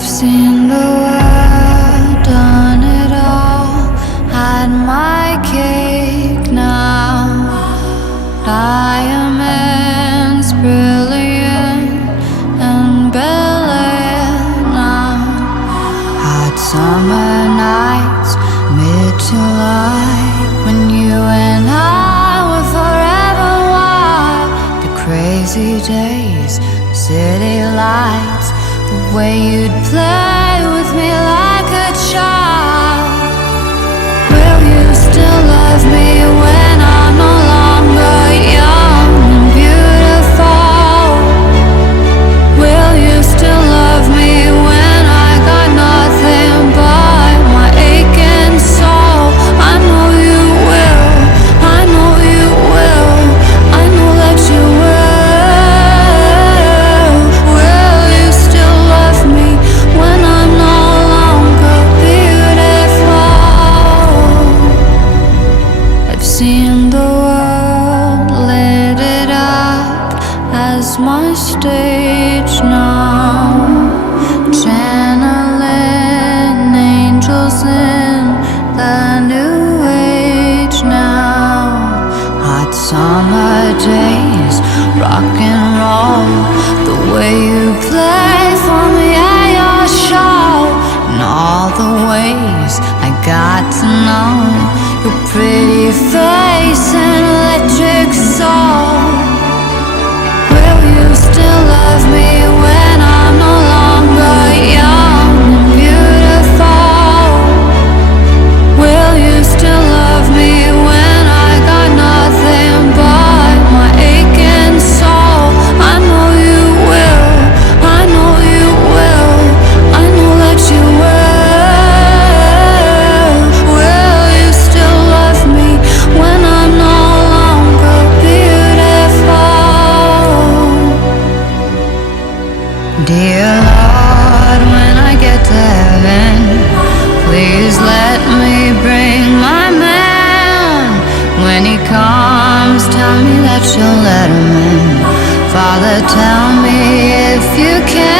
I've seen the world, done it all, had my cake now. Diamonds brilliant and brilliant now. Hot summer nights, mid-July, when you and I were forever wild. The crazy days, city lights, the way you'd play with me like a child. Will you still love me when I'm no longer young and beautiful? Will you still love me when I got nothing but my aching soul? I know you will, I know you will, I know that you will. Will you still love me when I'm no longer beautiful? I've seen the world, lit it up as my stage now. Channeling angels in the new age now. Hot summer days, rock and roll, the way you play for me at your show, and all the ways I got to know your pretty face and electric soul. Will you still love me when I'm no longer young and beautiful? Will you still love me when I got nothing but my aching soul? I know you will, I know you will, I know that you will. Will you still love me when I'm no longer beautiful? Dear Lord, when I get to heaven, please let me bring my man. When he comes, tell me that you'll let him in. Father, tell me if you can.